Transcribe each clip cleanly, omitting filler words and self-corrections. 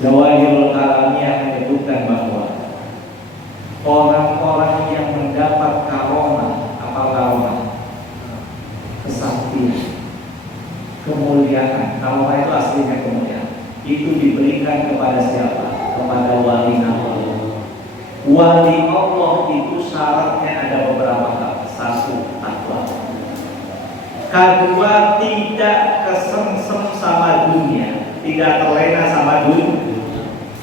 Jawahirul Kalamiyah menyebutkan bahwa orang-orang yang mendapat karomah, apa karomah? Kesaktian, kemuliaan. Karomah itu aslinya kemuliaan. Itu diberikan kepada siapa? Kepada wali Allah. Wali Allah itu syaratnya ada beberapa hal. Satu, takwa. Kedua, tidak kesengsem sama dunia, tidak terlena sama dunia.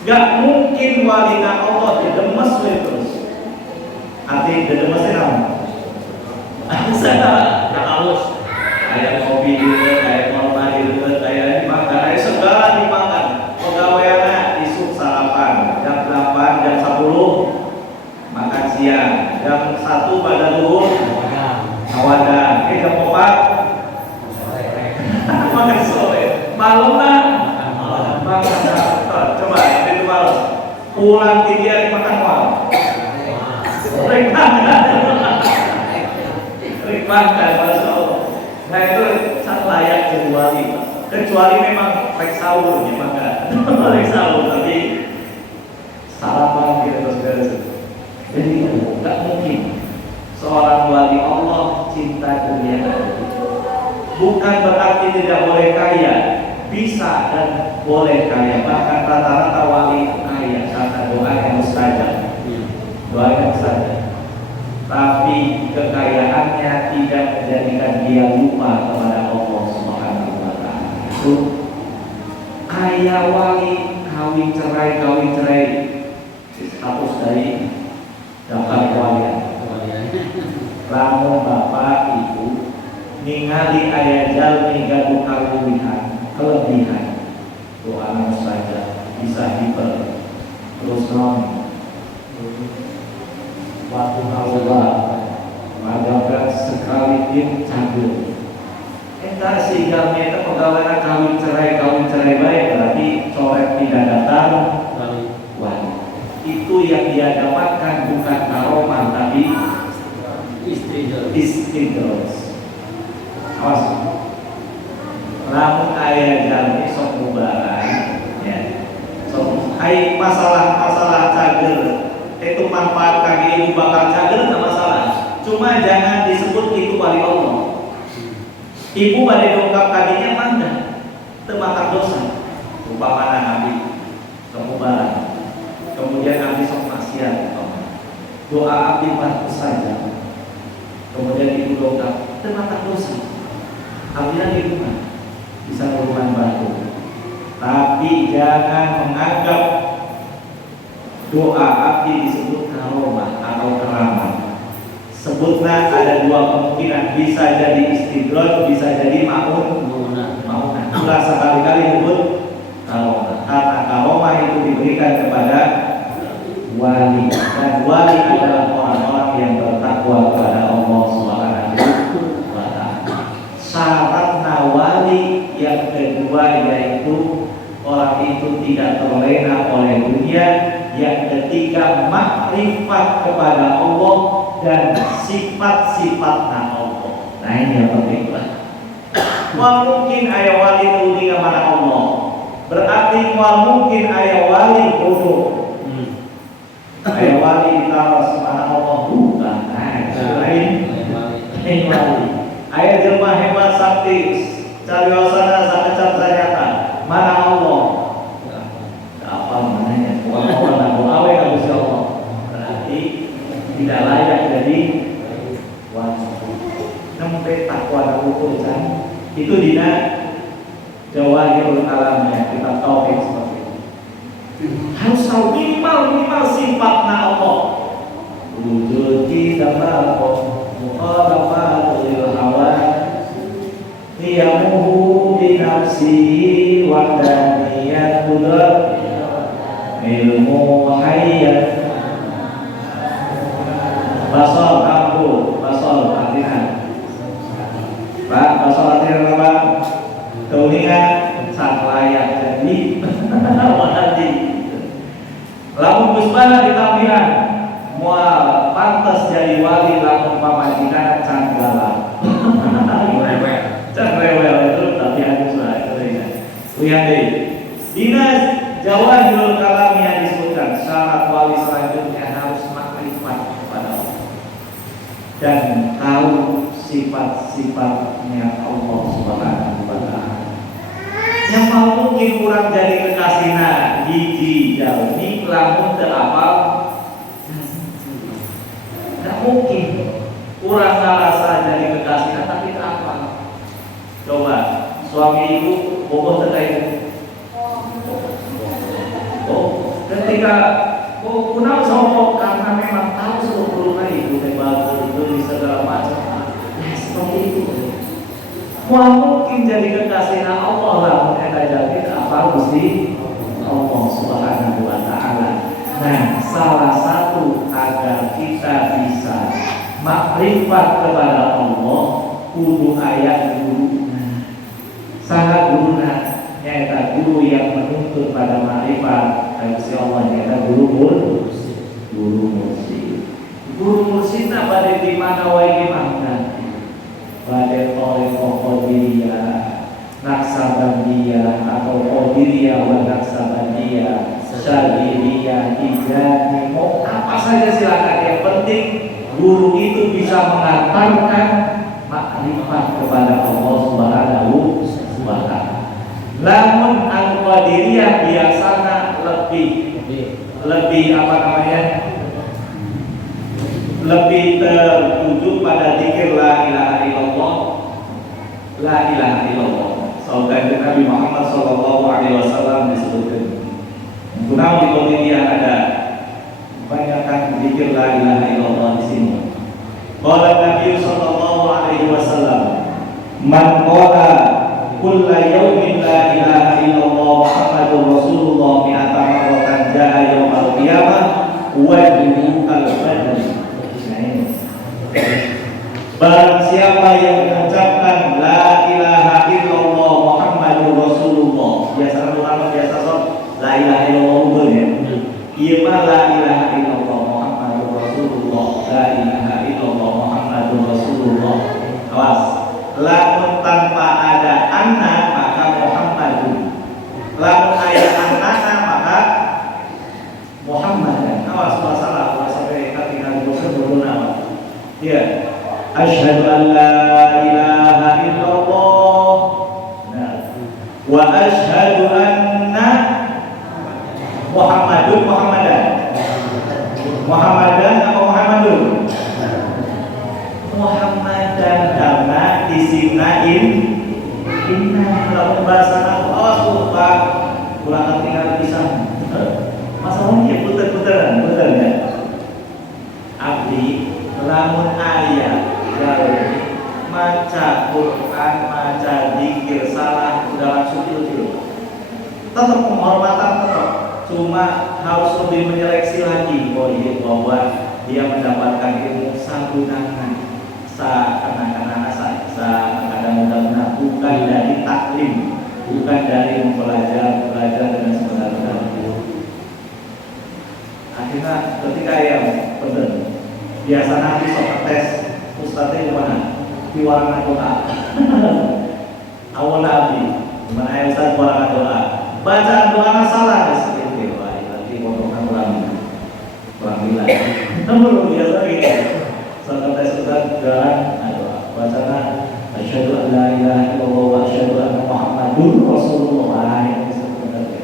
Gak mungkin wali Allah didemes terus. Arti didemesnya apa? Saya haus. Kayak kopi juga, kayak korma juga, kayak dimakan, kayak segala dimakan. Pegawainya isuk sarapan jam 8, jam 10 makan siang, jam 1 pada zuhur awadan, jam 4 makan sore, malam makan. Coba itu malam pulang tiga makan malam. Makan nah itu sangat layak jadi wali, kecuali memang rek sahur ya maka rek sahur, tapi sarapan gitu terus. Jadi nggak mungkin seorang wali Allah cinta dunia. Bukan berarti tidak boleh kaya, bisa dan boleh kaya, bahkan rata-rata wali kaya karena doa yang mustajab, doa yang mustajab. Tapi kekayaannya tidak menjadikan dia lupa kepada Allah Subhanahu wa Ta'ala. Itu kaya wali kawin cerai status dari daftar kewalian. Lamun bapak ibu ningali aya jalmi gaduh kelebihan doa saja bisa hiper terus waktu Allah madakan sekali tim campur entah sehingga mereka pegawai kawin cerai baik berarti coret tidak datang wali itu yang dia dapatkan bukan karomah tapi istidros. Awas lamun ayah jalmi sok mubaran ya sok ai masalah cager itu manfaat kaki ibu bakal cager nggak masalah, cuma jangan disebut itu wali Allah. Ibu pada dongkap kakinya mana termakan dosa umpamana nabi kemubaran kemudian nabi sok maksiat doa abdi bagus saja kemudian ibu dongkap termakan dosa ambilan ibu bisa berhubungan batu, tapi jangan menganggap doa abdi disebut karomah atau keramat. Sebutlah ada dua kemungkinan, bisa jadi istidroj, bisa jadi ma'unah. Itulah sekali-kali disebut karomah. Karena karomah itu diberikan kepada wali, dan wali adalah orang-orang yang bertakwa kepada Allah Subhanahu wa Ta'ala. Syarat wali yang kedua yaitu orang itu tidak terlena oleh dunia. Yang ketiga makrifat kepada Allah dan sifat-sifat Allah. Nah ini yang penting. Wal mungkin ayah wali tuli kepada Allah, berarti wal mungkin ayah wali bodoh. Ayah wali ditaruh subhanallah bukan. Lain wali. Ayah jelma hebat sakti cari wasana zakat ternyata mana Allah. Apa namanya? Awe Gusti Allah. Berarti tidak layak jadi wali. Nempe takwa ukur kan. Itu dina Jawahirul Kalamiyah kita tauhid seperti itu. Harus tahu minimal sifatna Allah. Wujud kita barqo muqalafatul hawa niyamuhu binafsihi wa daniyat qudrat ilmu hayyat basal kampul basal latihan Pak basal latihan apa? Kauningan sang layak jadi wali lamun busbana di tampilan mual pantas jadi wali lamun pamajikan can galak can rewel itu tapi anu sudah itu lihat deh dinas Jawahirul kalam yang disebutkan syarat wali selanjutnya harus makrifat kepada Allah dan tahu sifat-sifatnya Allah Subhanahu wa Ta'ala. Yang mau mungkin kurang jadi kekasihna hiji jalmi lamun teu apal, nggak mungkin kurang ngerasa jadi kekasihna tapi teu apal. Coba suami ibu boboh terkait ketika kunau sombong karena memang tahu seluruhnya ibu tebal itu di segala macam. Seperti itu. Mau mungkin jadi kekasihna Allah lah mereka jadi apa Gusti Allah Subhanahu wa Ta'ala. Nah, salah satu agar kita bisa makrifat kepada Allah kudu ayat guru. Sangat guruna nyata guru yang menuntut pada makrifat. Gusti Allah nyata guru mursyid. Guru mursyidna bade di mana wae gimana? Bade oleh Qadiriyah, Naksabandiyah atau Qadiriyah wa Naksabandiyah, Syadiliyah, Tijani, mau apa saja silakan. Yang penting guru itu bisa mengantarkan makrifat kepada Allah Subhanahu wa Ta'ala. Namun Al-Qadiriyah biasanya lebih apa namanya? Lebih tertuju pada zikir la ilaha illallah. La ilaha illallah. Saudara Nabi Muhammad sallallahu alaihi wasallam disebutkan. Kenapa di Qadiriyah ada banyakkan zikir la ilaha illallah di sini. Qala Nabi sallallahu alaihi wasallam, "Man qala kulla yawmin la ilaha illallah Muhammadur Rasulullah mi'ata marratan jaa yaumil qiyamah wajhu al-badr." Barang siapa yang mengucapkan la ilaha illallah Muhammadur Rasulullah, biasa ulama biasa sok la ilaha illallah ya. Ieu mah la ilaha illallah Muhammadur Rasulullah, la ilaha illallah Muhammadur Rasulullah. Awas, lamun tanpa ada anna maka Muhammadun. Lamun ada anna maka Muhammadan. Awas masalah sampai ketika disebut nama. Ya. Asyhadu an la ilaha illallah. Nah, wa asyhadu anna Muhammadan atau Muhammadun? Muhammadan karena disinain inna lamun bahasa Allah Pak kurang tinggal pisah. Masalahnya puter-puteran, betul ya? Abdi lamun ayat maca Quran, maca zikir salah udah langsung tiru. Tetap penghormatan tetap, cuma harus lebih menyeleksi lagi bahwa dia mendapatkan ilmu sagunangan anak-anak ada mudah-mudahan bukan dari taklim, bukan dari belajar dengan sebenarnya. Akhirnya ketika yang benar biasa nanti sok tes Ustadznya kemana? Di warna doa. Awal nabi, mana yang Ustadz warna doa? Bacaan doa salah seperti itu. Nanti ngomongkan kurang bilang. Namun biasa gitu. Saat tes Ustadz jalan doa. Bacaan asyhadu an la ilaha illallah wa asyhadu anna Muhammadur Rasulullah. Ini sebenarnya.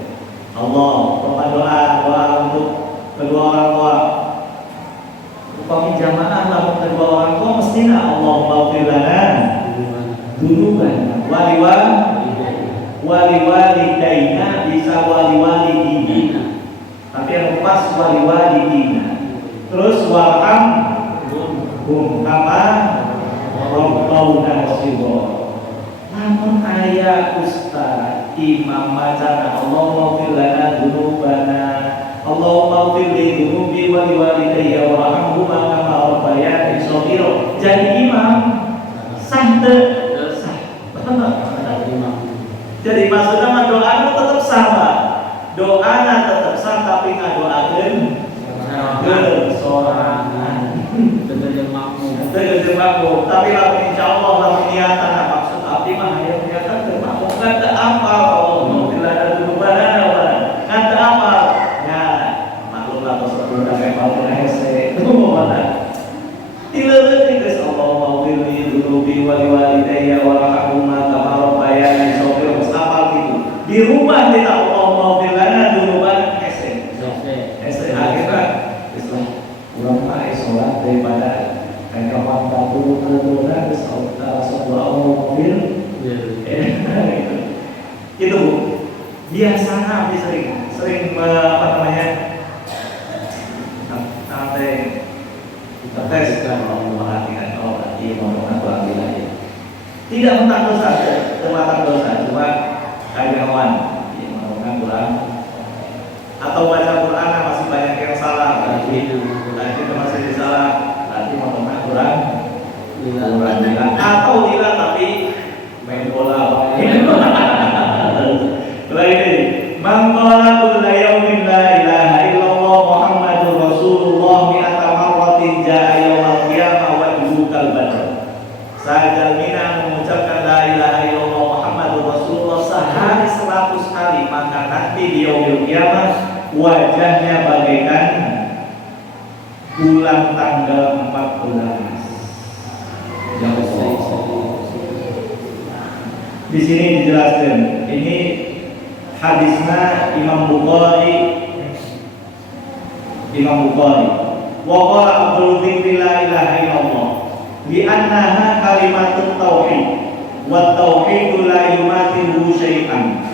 Allah, doa untuk kedua orang tua. Kami jamaah lamun kedua orang tua mestinya Allahumma ighfir lana dzunubana waliwalidaina bisa waliwalidina. Tapi yang pas waliwalidina. Terus warhamhum kama rabbawna shighara. Namun ayat ustaz imam macana Allahumma ighfir lana dzunubana Allahumma ighfir li dzunubi wa liwalidayya warhamhuma kama rabbayani shaghira. Jadi imam sah teu sah. Jadi maksudnya doa tetap sama. Doana tetap sah tapi ngadoakeun sorangan. Teu makmum. Tapi lamun insyaallah lamun niatan maksud abdi mah aya niatan teu makmum kan teu apal Allahumma ighfir lana dzunubana wa sering apa namanya sampai tes memperhatikan berarti ngomongnya kurang aja. Tidak tentang dosa, tentang dosa, cuma kawan ngomongnya kurang. Atau baca Quran masih banyak yang salah, berarti kita masih salah, berarti ngomongnya kurang. Atau tidak tapi main bola. Lain man qala kullu yawmin la ilaha illallah Muhammadur Rasulullah mi'ata marratin jaa yaumil qiyamah wajhuhu kal badr. Sajal mina mengucapkan la ilaha illallah Muhammadur Rasulullah sehari 100 kali, maka nanti di yaumil qiyamah wajahnya bagaikan bulan tanggal 14. Di sini dijelaskan, ini hadisnya Imam Bukhari. Wa qala Abdul dzikri la ilaha illallah li annaha kalimatut tauhid wa tauhid la yumathilu syai'an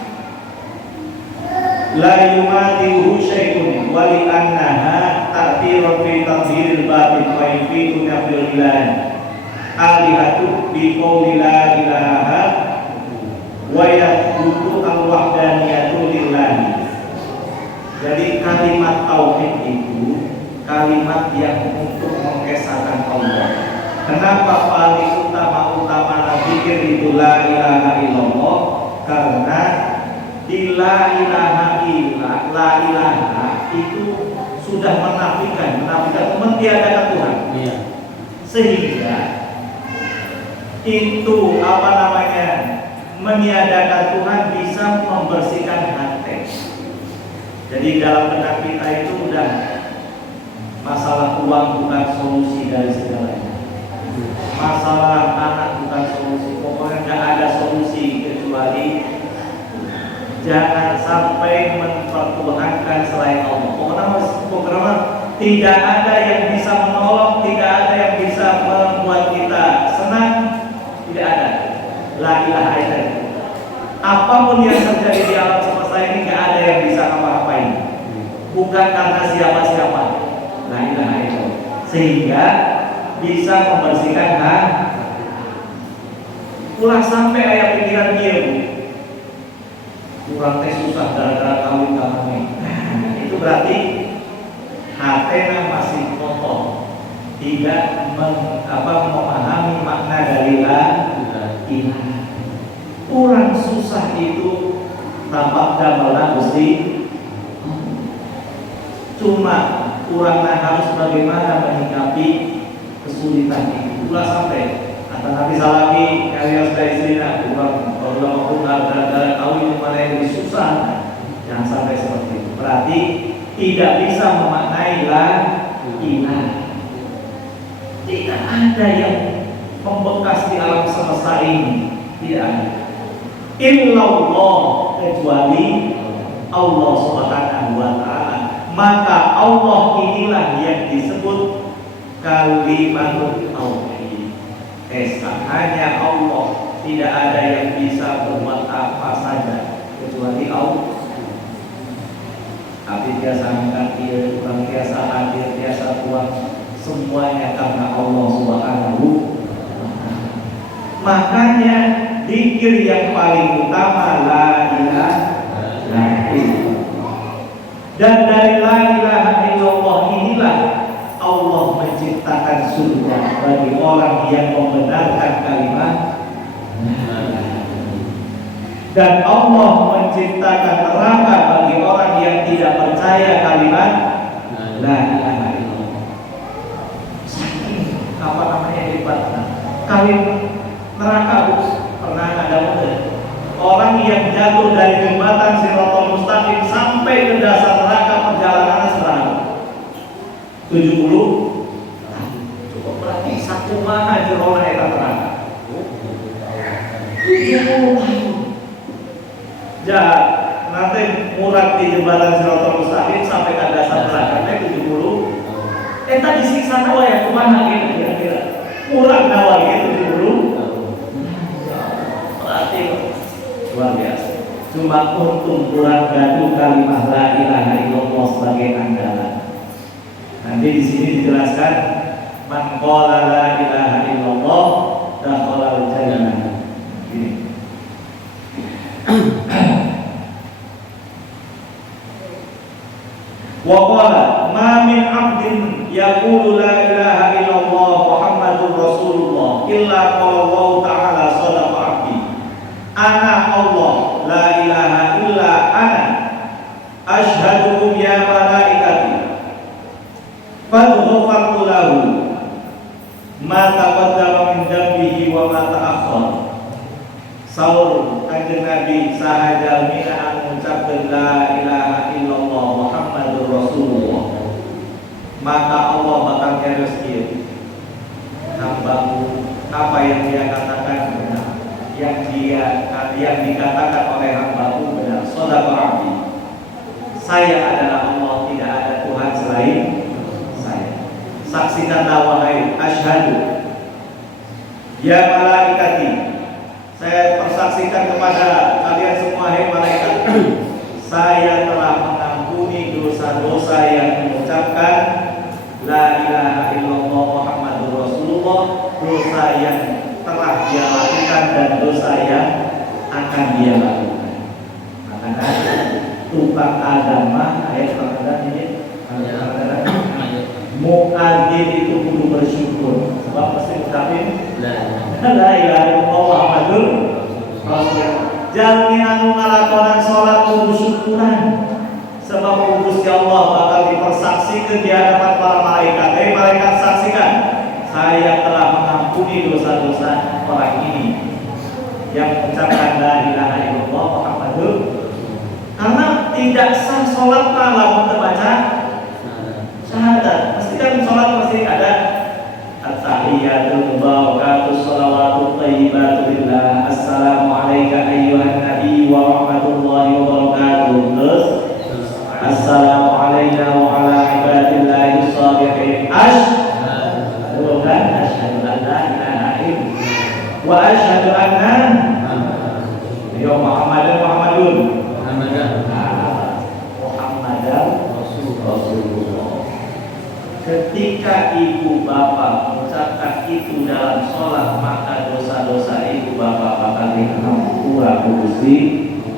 wa li annaha ta'thirun fi tadhhiril batin wa yufidu nafil ilah alihatu bi qawli la ilaha wa yathbutu al-wahdaniyatu lillahi. Jadi kalimat tauhid itu kalimat yang untuk mengesahkan Allah. Kenapa paling utama zikir itu la ilaha illallah? Karena di la ilaha itu sudah menafikan mentiadakan Tuhan. Sehingga itu meniadakan Tuhan bisa membersihkan hati. Jadi dalam benak kita itu udah masalah uang bukan solusi dari segalanya. Masalah anak bukan solusi. Pokoknya tidak ada solusi kecuali jangan sampai mempertuhankan selain Allah. Pokoknya tidak ada yang bisa menolong, tidak ada yang bisa membuat kita senang, tidak ada. La ilaha illallah. Apapun yang terjadi di alam semesta ini tidak ada yang bisa apa-apain. Bukan karena siapa-siapa. La ilaha illallah. Sehingga bisa membersihkan hati. Ulah sampai ayat pikiran dia, kurang teh susah gara-gara kawin kami. Itu berarti hatena masih kotor, tidak memahami makna dari la ilaha. Kurang susah itu tampak gamelan Gusti. Cuma kurangnya harus bagaimana menyikapi kesulitan itu. Ulah sampai kata Nabi Salami kalian sudah istrinya kurang gara-gara kawin mana yang lebih susah. Jangan sampai seperti itu. Berarti tidak bisa memaknai la ilaha. Tidak ada yang membekas di alam semesta ini. Tidak ada. Illallah kecuali Allah Subhanahu wa ta'ala. Maka Allah inilah yang disebut kalimatut tauhid. Hanya Allah, tidak ada yang bisa berbuat apa saja kecuali Allah. Tapi biasa angkat dia, kurang biasa hadir, biasa kuat, semuanya karena Allah Subhanahu wa ta'ala. Makanya zikir yang paling utama la ilaha illallah. Dan dari la ilaha illallah inilah Allah menciptakan surga bagi orang yang membenarkan kalimat dan Allah menciptakan neraka bagi orang yang tidak percaya kalimat la ilaha illallah. Saking hebatnya kalimat neraka. Pernah ada orang yang jatuh dari jembatan Shiratal Mustaqim sampai ke dasar neraka, perjalanannya seberapa? 70 cukup berarti satu maha jerona eta neraka. 70 tahun. Nanti murad di jembatan Shiratal Mustaqim sampai ke dasar neraka 70. Eta disiksa nawa ya kumaha gitu kira-kira. Murad nawa gitu 70. Berarti luar biasa. cuma untung kurang gaduh kalimat la ilaha illallah sebagai andalan. Nanti di sini dijelaskan man qala la ilaha illallah dakhala al-jannah. Ini. Wa qala ma min 'abdin yaqulu la ilaha illallah Muhammadur Rasulullah illa qala Allah ta'ala sadaqa 'abdi. Ana Allah la ilaha illa ana asyhadukum ya malaikati fadghafartu lahu ma taqaddama min dhanbihi wa ma ta'akhkhar. Saur kanjeng Nabi sahaja mina mengucapkan la ilaha illallah Muhammadur Rasulullah, maka Allah bakal rezeki hambamu apa yang dia katakan benar, yang dikatakan oleh hambamu benar. Shadaqa abdi, saya adalah Allah, tidak ada Tuhan selain saya. Saksikanlah wahai asyhadu ya malaikati, saya persaksikan kepada kalian semua hai malaikat, saya telah mengampuni dosa-dosa yang mengucapkan la ilaha illallah Muhammadur Rasulullah, dosa yang telah dia lakukan dan dosa yang akan dia lakukan. Makanya tukang agama ayat perkataan ini muadzin itu kudu bersyukur sebab pasti ucapin la ilaha illallah Muhammadur Rasulullah. Jangan anu ngalakonan salat kudu syukuran sebab Gusti Allah bakal dipersaksikan di hadapan para malaikat. Malaikat saksikan saya telah mengampuni dosa-dosa orang ini yang mengucapkan la ilaha illallah Muhammadur. Karena tidak sah salat kalau terbaca syahadat. Pastikan salat pasti ada at-tahiyatul mubarakatus shalawatut thayyibatu lillah. Assalamu alayka ayyuhan nabi wa rahmatullahi wa barakatuh. Terus assalamu alayna wa ala ibadillahi shalihin. Asyhadu an la ilaha illallah wa asyhadu anna Muhammadun Rasulullah. Ketika ibu bapak mengucapkan itu dalam sholat, maka dosa-dosa ibu bapak bakal diampura Gusti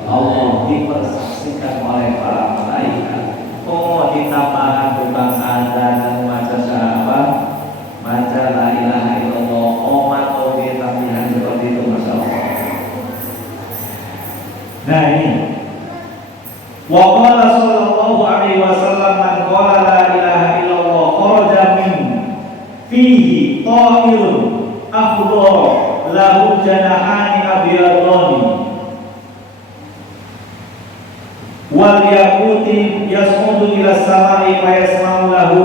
Allah, dipersaksikan oleh para malaikat. Oh, ditambahan tukang azan dan maca apa? Maca la ilaha illallah. Oh, atau dia tambahan seperti itu, masya Allah. Nah ini. Wa qala sallallahu alaihi wasallam man qala la ilaha illallah kharaja min fihi ta'irun akhdar lahu janahani abyadani wal yaquti yas'udu ila samai fa yasma'u lahu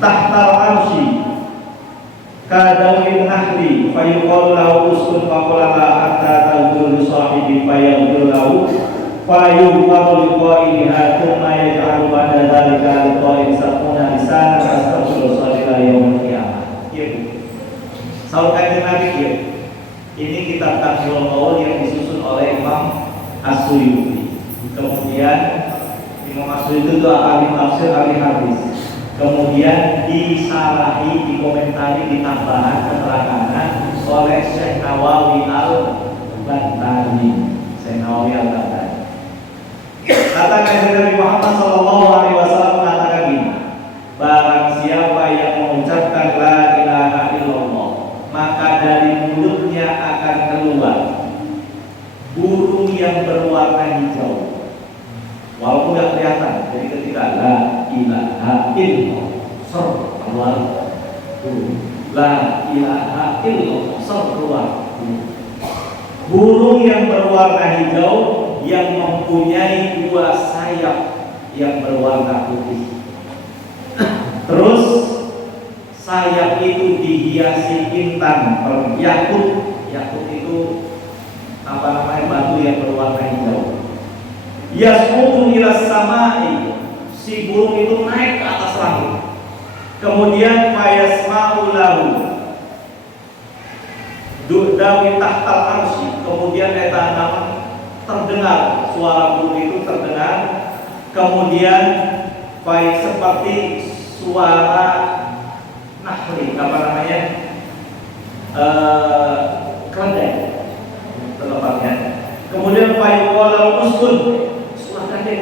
tahta al-arsy kadawin nahli fayuqal lahu uskun faqala hatta tadul sahibi fayaqul lahu fayuqalu liqa'iha thumma yaj'alu ba'da dhalika liqa'in sakuna lisana astaghfiru sallallahu yaumil qiyamah. Saur kanjeng Nabi kieu. Ini kitab Tafsirul Qaul yang disusun oleh Imam As-Suyuti. Kemudian Imam As-Suyuti itu ahli tafsir, ahli hadis. Kemudian disalahi, dikomentari, ditambahan keterangan oleh Syekh Nawawi Al-Bantani. Syekh Nawawi Al-Bantani. Katakan Nabi Muhammad SAW mengatakan ini: barang siapa yang mengucapkan la ilaha illallah, maka dari mulutnya akan keluar burung yang berwarna hijau. Walaupun tidak kelihatan, jadi ketika la ilaha illallah keluar la ilaha illallah keluar burung yang berwarna hijau yang mempunyai dua sayap yang berwarna putih. Terus sayap itu dihiasi intan yakut. Yakut itu batu yang berwarna hijau. Yas'udu ila samai, si burung itu naik ke atas langit. Kemudian fayasma'u lahu, Dawi tahtal arsy, kemudian eta nama terdengar, suara burung itu terdengar, kemudian baik seperti suara nahli, apa namanya, keledai terlepasnya. Kemudian baik walau uskun, ulah gandeng,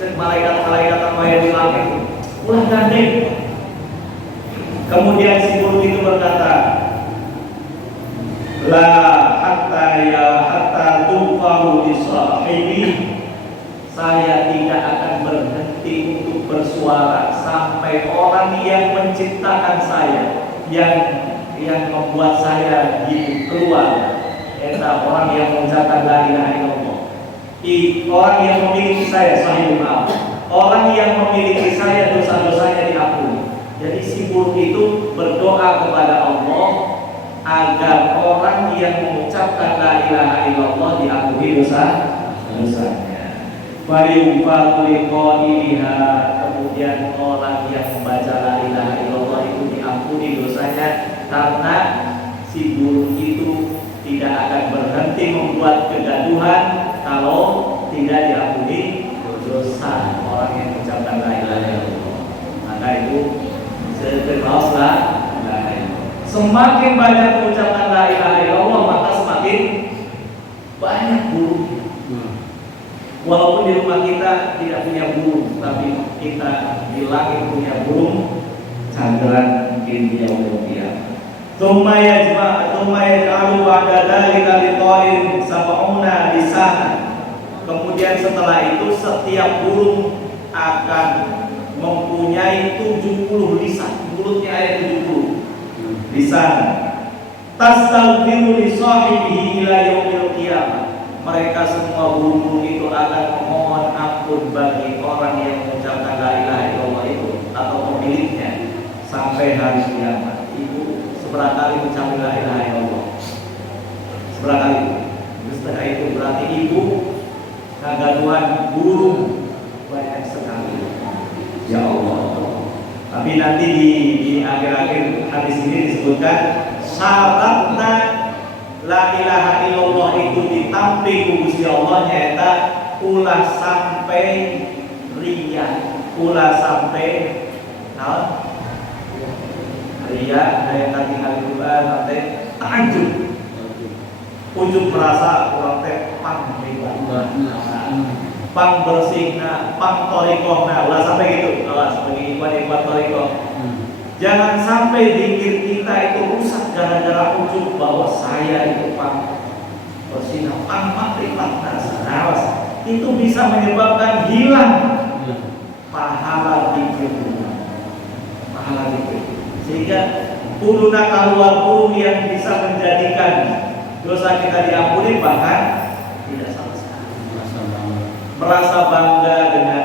cek malaikat apa yang di langit, ulah gandeng. Kemudian si burung itu berkata, la hatta tufahu li sahibi, saya tidak akan berhenti untuk bersuara sampai orang yang menciptakan saya, yang membuat saya hidup keluar, eta orang yang mengucapkan la ilaha illallah, orang yang memiliki saya, orang yang memiliki saya dosa-dosanya diampuni. Jadi si burung itu berdoa kepada Allah agar orang yang mengucapkan la ilaha illallah diampuni dosa-dosanya. Kemudian orang yang membaca la ilaha illallah itu diampuni dosanya, karena si burung itu tidak akan berhenti membuat kegaduhan kalau tidak diampuni dosa orang yang mengucapkan la ilaha illallah. Maka itu seteruslah, semakin banyak mengucapkan la ilaha illallah, maka semakin banyak burung. Walaupun di rumah kita tidak punya burung, tapi kita di langit punya burung cangkran mungkin dia umumnya. Tsumma yaj'alu ba'da dzalika liqa'in sab'una lisanan. Kemudian setelah itu setiap burung akan mempunyai 70 lisan, mulutnya ada 70 lisan. Tastaghfiru li sahibihi ila yaumil qiyamah. Mereka semua burung-burung itu akan memohon ampun bagi orang yang mengucapkan la ilaha illallah itu atau pemiliknya sampai hari kiamat. Ibu seberapa kali mengucapkan la ilaha illallah? Seberapa kali? Setelah itu berarti ibu kagaduhan burung banyak sekali. Ya Allah. Tapi nanti di akhir-akhir hadis ini disebutkan syaratnya la ilaha illallah itu ditampi ku Gusti Allah nyata ulah sampai riya, ulah sampai riya daya tinggal juga nanti ta'ajub, ujub merasa kurang teh pang pang bersihna, pang torikohna, ulah sampai gitu, awas bagi ikhwan torikoh. Jangan sampai zikir kita itu rusak gara-gara ujub bahwa saya itu pang bersihna, pang makrifat awas. Itu bisa menyebabkan hilang pahala zikir. Sehingga kuluna keluar burung yang bisa menjadikan dosa kita diampuni, bahkan tidak sama sekali. Merasa bangga dengan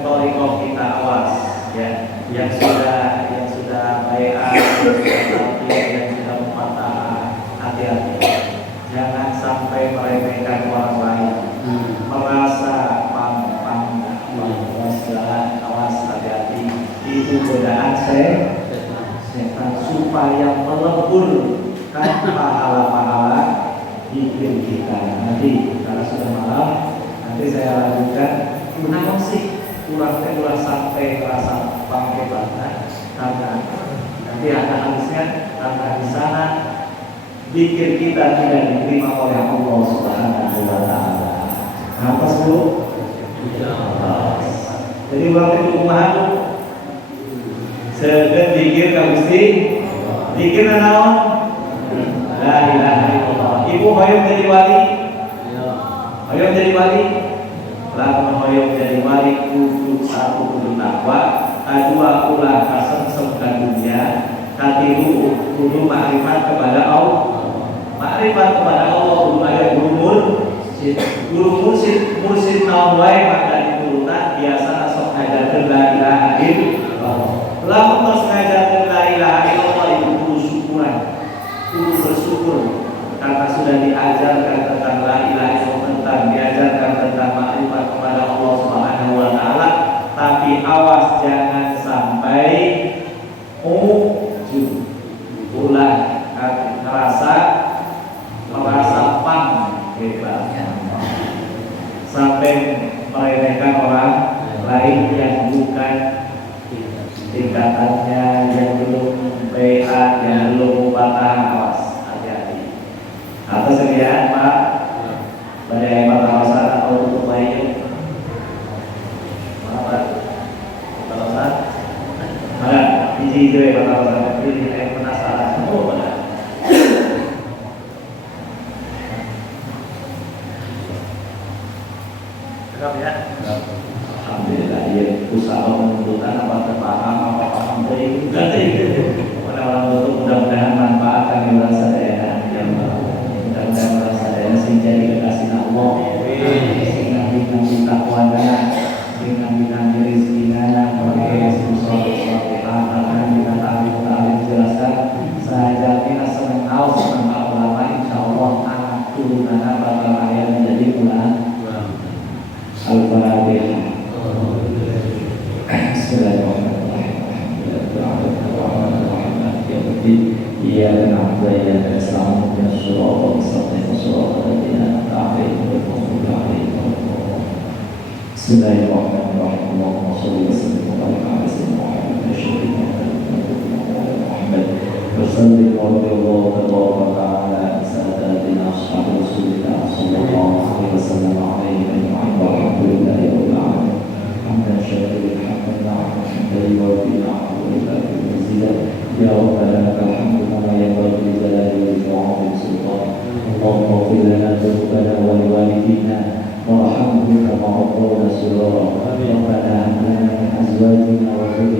thariqah kita, awas ya, yang sudah bai'ah, yang sudah mematah, hati-hati. Jangan sampai meremehkan orang lain. Merasa bangga, awas hati-hati. Itu godaan setan supaya meleburkan pahala-pahala zikir kita. Nanti karena sudah malam, nanti saya lanjutkan. Kenapa sih kurang sampai merasa bangga karena nanti ada habisnya, karena di sana zikir kita tidak diterima oleh Allah Subhanahu wa taala. Apa Bu? Jadi waktu itu kumaha seukeun zikir ka Gusti, zikir naon? La ilaha illallah. Ibu hoyong jadi wali? Hoyong jadi wali? Lamun hoyong jadi wali kudu satu kudu takwa, kedua ulah kasengsem ka dunia, katilu kudu makrifat kepada Allah. Makrifat kepada Allah kudu aya guru mursid naon wae maka diturutan biasa sok ngajarkeun la ilaha illallah. Lamun tos ngajarkeun la ilaha illallah itu kudu syukuran, kudu bersyukur karena sudah diajarkan tentang la ilaha illallah, diajarkan tentang makrifat kepada Allah Subhanahu wa taala. Tapi awas jangan sampai ujub, ulah sampai meremehkan orang lain yang bukan tingkatannya, yang belum PA, yang belum patah, awas, hati-hati. Atau sediaan Pak, badai patah atau tutup baik. Mana Pak? Patah mana? Iji itu patah ini yang penasaran. Oh benar. Cakap ya. Alhamdulillah, ya usaha menentukan apa terpaham, apa paham dari pada orang itu mudah-mudahan manfaat kami merasa daerah yang mudah-mudahan merasa daerah sehingga dikasih Allah sehingga bintang takwana dengan bintang rezekinya pakai susah-susah akan kita tahu jelaskan saya kita senang tahu senang ulama insyaallah anak turunannya bakal lahir menjadi ulama Al-Fatihah. إياك نعبد وإياك نستعين اهدنا الصراط المستقيم صراط الذين أنعمت عليهم غير المغضوب عليهم ولا الضالين. بسم الله الرحمن الرحيم اللهم صل وسلم وبارك على سيدنا محمد أشرف محمد وسلم ورضي الله تبارك وتعالى عن ساداتنا أصحاب رسول الله صلى الله عليه وسلم عليهم أجمعين والحمد لله رب العالمين. حمدا شاكرا حمدا نعما حمدا يوافي نعمه ويكافئ مزيدا يا ربنا لك الحمد كما ينبغي لجلال وجهك وعظيم سلطانك. اللهم اغفر لنا ذنوبنا ولوالدينا وارحمهم كما ربونا صغارا. ربنا هب لنا من ازواجنا وذرياتنا